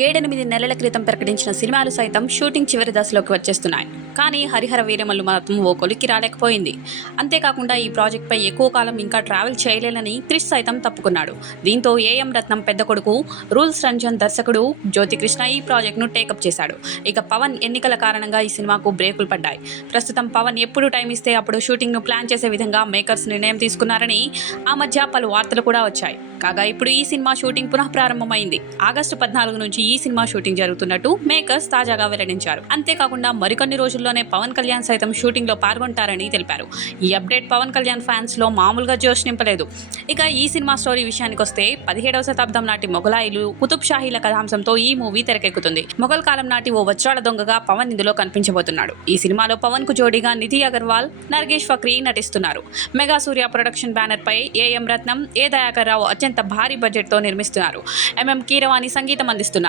7-8 నెలల క్రితం ప్రకటించిన సినిమాలు సైతం షూటింగ్ చివరి దశలోకి వచ్చేస్తున్నాయి. కానీ హరిహర వీరమల్లు మాత్రం ఓ కొలిక్కి రాలేకపోయింది. అంతేకాకుండా ఈ ప్రాజెక్ట్పై ఎక్కువ కాలం ఇంకా ట్రావెల్ చేయలేనని క్రిష్ సైతం తప్పుకున్నాడు. దీంతో ఏఎం రత్నం పెద్ద కొడుకు రూల్స్ రంజన్ దర్శకుడు జ్యోతికృష్ణ ఈ ప్రాజెక్ట్ను టేకప్ చేశాడు. ఇక పవన్ ఎన్నికల కారణంగా ఈ సినిమాకు బ్రేకులు పడ్డాయి. ప్రస్తుతం పవన్ ఎప్పుడు టైం ఇస్తే అప్పుడు షూటింగ్ను ప్లాన్ చేసే విధంగా మేకర్స్ నిర్ణయం తీసుకున్నారని ఆ మధ్య పలు వార్తలు కూడా వచ్చాయి. కాగా ఇప్పుడు ఈ సినిమా షూటింగ్ పునః ప్రారంభమైంది. ఆగస్టు 14 నుంచి ఈ సినిమా షూటింగ్ జరుగుతున్నట్టు మేకర్స్ తాజాగా వెల్లడించారు. అంతేకాకుండా మరికొన్ని రోజుల్లోనే పవన్ కళ్యాణ్ సైతం షూటింగ్ లో పాల్గొంటారని తెలిపారు. ఈ అప్డేట్ పవన్ కళ్యాణ్ ఫ్యాన్స్ లో మామూలుగా జోష్ నింపలేదు. ఇక ఈ సినిమా స్టోరీ విషయానికి వస్తే 17వ శతాబ్దం నాటి మొఘలాయిలు కుతుబ్ షాహీల కథాంశంతో ఈ మూవీ తెరకెక్కుతుంది. మొఘల్ కాలం నాటి ఓ వజ్రాల దొంగగా పవన్ ఇందులో కనిపించబోతున్నాడు. ఈ సినిమాలో పవన్ కు జోడీగా నిధి అగర్వాల్, నర్గేష్ ఫక్రీ నటిస్తున్నారు. మెగా సూర్య ప్రొడక్షన్ బ్యానర్ పై ఏఎం రత్నం, ఏ దయాకర్ రావు అత్యంత భారీ బడ్జెట్ తో నిర్మిస్తున్నారు. ఎంఎం కీరవాణి సంగీతం అందిస్తున్నారు.